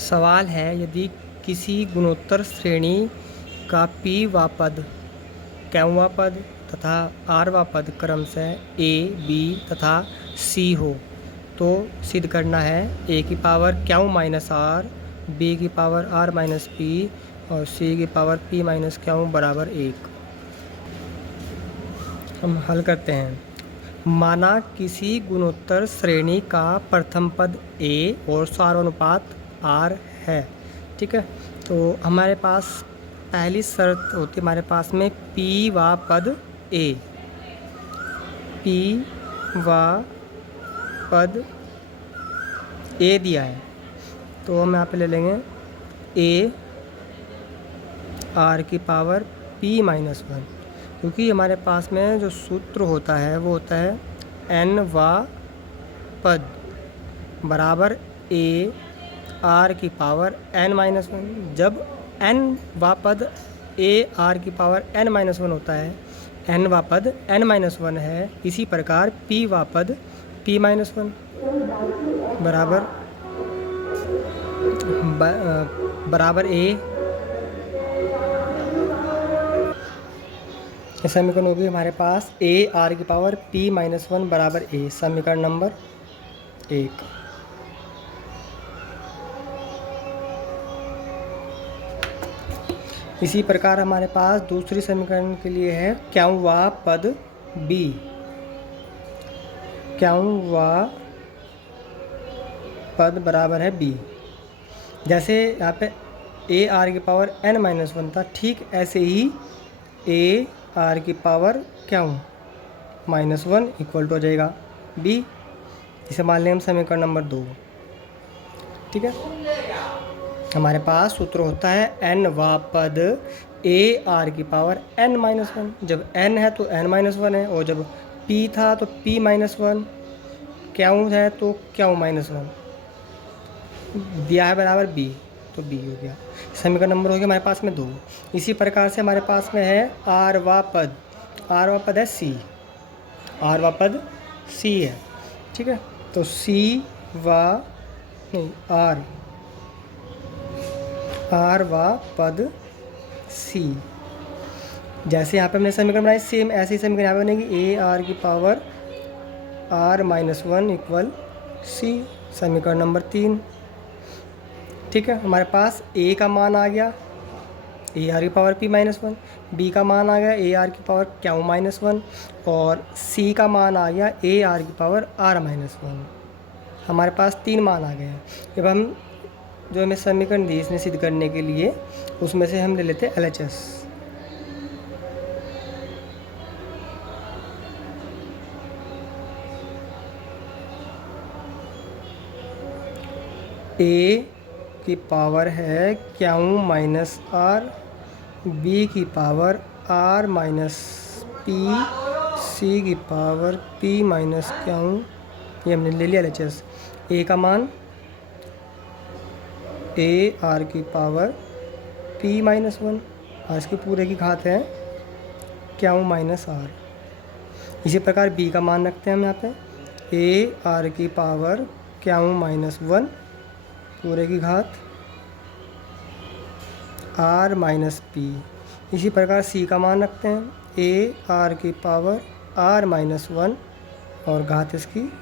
सवाल है, यदि किसी गुणोत्तर श्रेणी का p-वा पद, q-वा पद तथा r-वा पद क्रमशः a, b तथा c हो तो सिद्ध करना है a की power q minus r, b की पावर r माइनस p और c की पावर p माइनस q बराबर 1। हम हल करते हैं। माना किसी गुणोत्तर श्रेणी का प्रथम पद a और सार्वनुपात r है। ठीक है, तो हमारे पास पहली शर्त होती है हमारे पास में p-वा पद a, p-वा पद a दिया है तो हम यहाँ पे ले लेंगे a r की पावर p माइनस 1, क्योंकि हमारे पास में जो सूत्र होता है वो होता है n-वा पद बराबर a r की पावर n माइनस 1। जब n-वा पद a r की पावर n माइनस 1 होता है, n-वा पद n माइनस 1 है, इसी प्रकार p-वा पद p माइनस 1 बराबर a। समीकरण होगी हमारे पास a r की पावर p माइनस 1 बराबर a, समीकरण नंबर 1। इसी प्रकार हमारे पास दूसरी समीकरण के लिए है q-वा पद b, q-वा पद बराबर है b। जैसे यहाँ पे a r की पावर n माइनस 1 था, ठीक ऐसे ही a r की power q minus 1 equal to हो जाएगा b। इसे मान लें हम समीकरण नंबर 2। ठीक है, हमारे पास सूत्र होता है n-वा पद a r की पावर n माइनस 1। जब n है तो n माइनस 1 है, और जब p था तो p माइनस 1, q है तो q माइनस 1 दिया है बराबर b, तो b हो गया। समीकरण नंबर हो गया हमारे पास में 2। इसी प्रकार से हमारे पास में है r-वा पद, r-वा पद है c, r-वा पद c है। ठीक है, तो c-वा नहीं r-वा पद c। जैसे यहाँ पे हमने समीकरण बनाई, सेम ऐसे ही समीकरण यहाँ पे बनेगी a r की power r minus 1 equal c, समीकरण नंबर 3। ठीक है, हमारे पास a का मान आ गया a r की पावर p माइनस 1, b का मान आ गया a r की पावर q माइनस 1 और c का मान आ गया a r की पावर r माइनस 1। हमारे पास 3 मान आ गए हैं। अब हम जो हमें समीकरण दी इसने सिद्ध करने के लिए, उसमें से हम ले लेते हैं LHS। a की पावर है q माइनस r, b की power r minus p, c की पावर p माइनस q, ये हमने ले लिया LHS। a का मान a r की पावर p माइनस 1 और इसके पूरे की घात है q माइनस r। इसी प्रकार b का मान रखते हैं हम यहाँ पे a r की पावर q माइनस 1 पूरे की घात r माइनस p। इसी प्रकार c का मान रखते हैं a r की पावर r माइनस 1 और घात इसकी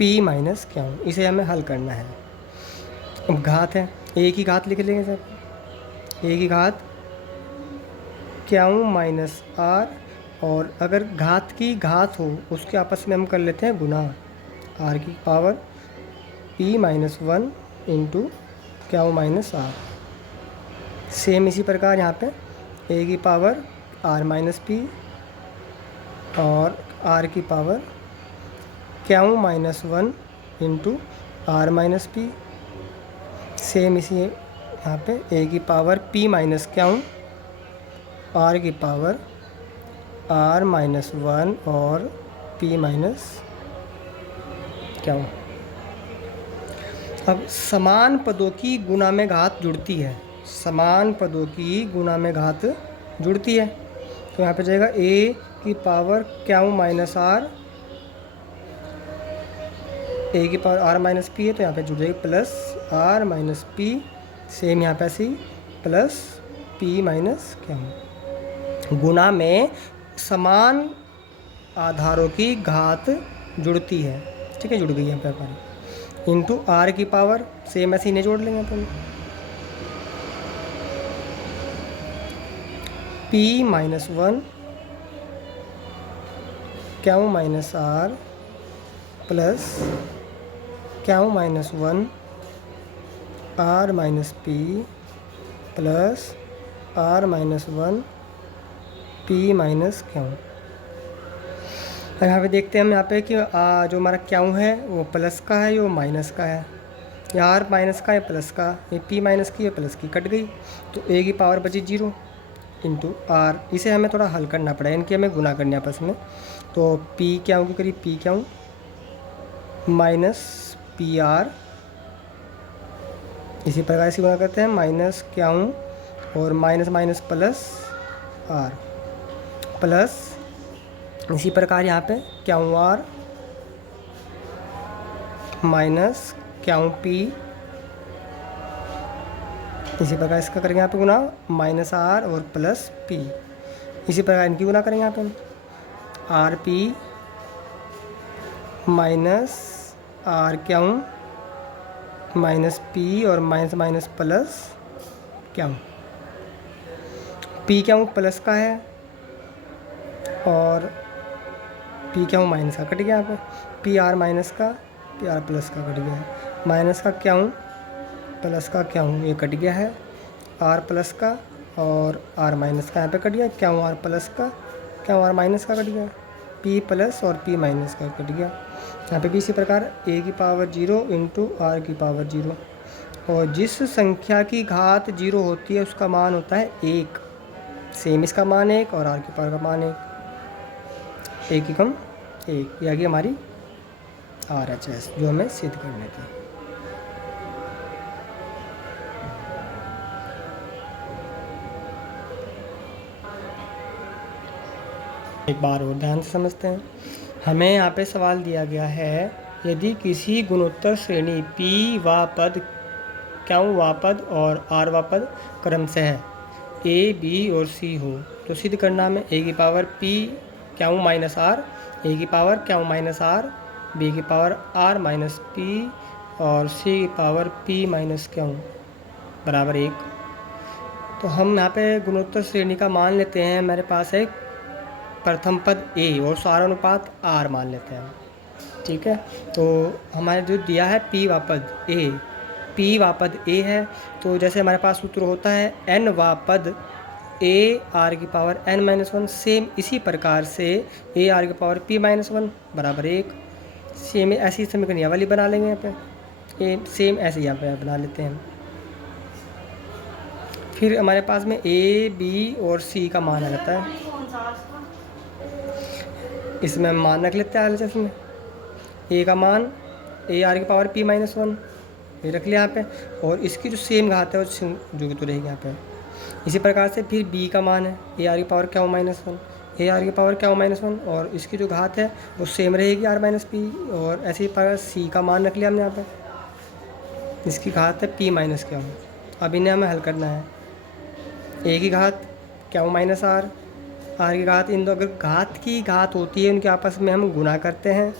p माइनस q। इसे हमें हल करना है। अब घात है, a की घात लिख लेंगे सर, a की घात q माइनस r, और अगर घात की घात हो उसके आपस में हम कर लेते हैं गुना, r की power p minus 1 into q minus r। Same इसी प्रकार यहाँ पे a की पावर r माइनस p और r की power q minus 1 into r minus p। Same इसी यहाँ पे a की power p minus q, r की पावर r माइनस 1 और p माइनस q। अब समान पदों की गुणा में घात जुड़ती है, समान पदों की गुणा में घात जुड़ती है, तो यहाँ पे जाएगा a की power q minus r, a की पावर r माइनस p है, तो यहाँ पे जुड़ जाएगी plus R minus P, same यहाँ पे ऐसे ही प्लस पी माइनस क्यू। गुना में समान आधारों की घात जुड़ती है, ठीक है, जुड़ गई यहाँ पे हमारी, इंटू आर की पावर, सेम ऐसे इन्हें जोड़ लेंगे अपन, P minus one Q minus R plus Q minus one R minus P plus R minus one P minus Q. यहाँ पे देखते हैं हम यहाँ पे कि जो हमारा क्यू है वो प्लस का है, ये माइनस का है, ये आर माइनस का है प्लस का, ये पी माइनस की है प्लस की, कट गई तो ए की पावर बची 0 इंटू आर। इसे हमें थोड़ा हल करना पड़ा, इनकी हमें गुना करनी है आपस में। तो पी क्यू के करीब P Q minus P R, इसी प्रकार से गुना करते हैं, माइनस क्यू और minus minus plus R, plus इसी प्रकार यहाँ पे Q R minus Q P, इसी प्रकार इसका करेंगे यहाँ पे गुना, माइनस आर और प्लस पी, इसी प्रकार इनकी गुना करेंगे यहाँ पे हम, R P minus R Q minus P और minus minus plus Q. P Q plus का है और पी क्यू माइनस का, कट गया यहाँ पे, पी आर माइनस का, पी आर प्लस का कट गया है, माइनस का क्यू प्लस का क्यू ये कट गया है, आर प्लस का और आर माइनस का यहाँ पे कट गया, क्यू आर प्लस का क्यू आर माइनस का कट गया, पी प्लस और पी माइनस का कट गया। यहाँ पे भी इसी प्रकार ए की पावर 0 इंटू आर की पावर 0, और जिस संख्या की घात 0 होती है उसका मान होता है 1, सेम इसका मान 1 और आर की पावर का मान 1, 1 की कम 1, ये आ गई हमारी RHS जो हमें सिद्ध करने थी। एक बार और ध्यान से समझते हैं। हमें यहाँ पे सवाल दिया गया है, यदि किसी गुणोत्तर श्रेणी P व पद Q व पद और R व पद क्रमशः A, B और C हो तो सिद्ध करना में A की power P Q minus R, A की power Q minus R, B की पावर R माइनस P और C की पावर P माइनस Q बराबर 1। तो हम यहाँ पे गुणोत्तर श्रेणी का मान लेते हैं, मेरे पास है प्रथम पद A और सारानुपात R मान लेते हैं, ठीक है। तो हमारे जो दिया है P व पद A, P व पद A है, तो जैसे हमारे पास सूत्र होता है N व पद A R की पावर N माइनस 1, सेम इसी प्रकार से A R की पावर P माइनस 1 बराबर 1, सेम ऐसी समीकरण वाली बना लेंगे यहाँ पे, सेम ऐसे यहाँ पे बना लेते हैं। फिर हमारे पास में A, B और C का मान आ जाता है, इसमें हम मान रख लेते हैं RHS में, A का मान A R की पावर P माइनस 1 ये रख लिया यहाँ पे, और इसकी जो सेम घात है वो जो कि तो रहेगी यहाँ पे। इसी प्रकार से फिर B का मान है A R की power Q minus 1, A R की पावर Q माइनस 1 और इसकी जो घात है वो सेम रहेगी R माइनस P, और ऐसे ही प्रकार C का मान रख लिया हमने यहाँ पे, इसकी घात है P माइनस Q। अब इन्हें हमें हल करना है, A की घात Q माइनस R, R की घात, इन दो अगर घात की घात होती है उनके आपस में हम गुना करते हैं।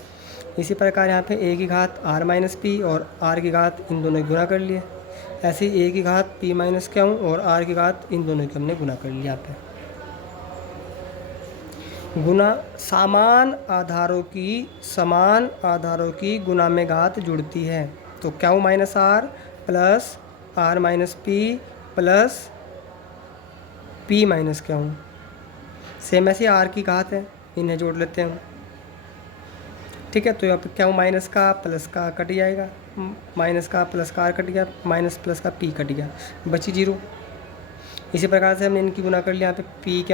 इसी प्रकार यहाँ पे A की घात R माइनस P और R की घात इन दोनों की गुना कर लिए, ऐसे ही A की घात P माइनस Q और R की घात इन दोनों की हमने गुना कर लिया यहाँ पे। गुना समान आधारों की गुना में घात जुड़ती है, तो Q minus R plus R minus P plus P minus Q, same ऐसे R की घात है, इन्हें जोड़ लेते हैं, ठीक है। तो यहाँ पे Q माइनस का प्लस का कट जाएगा, माइनस का प्लस का R कट गया, माइनस प्लस का P कट गया, बची 0। इसी प्रकार से हमने इनकी गुना कर लिया, यहाँ पे P Q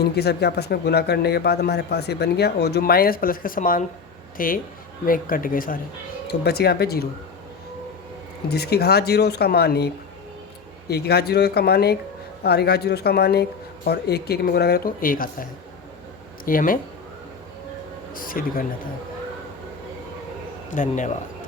इनकी सबके आपस में गुना करने के बाद हमारे पास ये बन गया, और जो माइनस प्लस के समान थे वे कट गए सारे, तो बच गया यहाँ पे 0। जिसकी घात 0 उसका मान 1, A की घात 0 उसका मान 1, R की घात 0 उसका मान 1, और 1 के 1 में गुना करें तो 1 आता है। ये हमें सिद्ध करना था। धन्यवाद।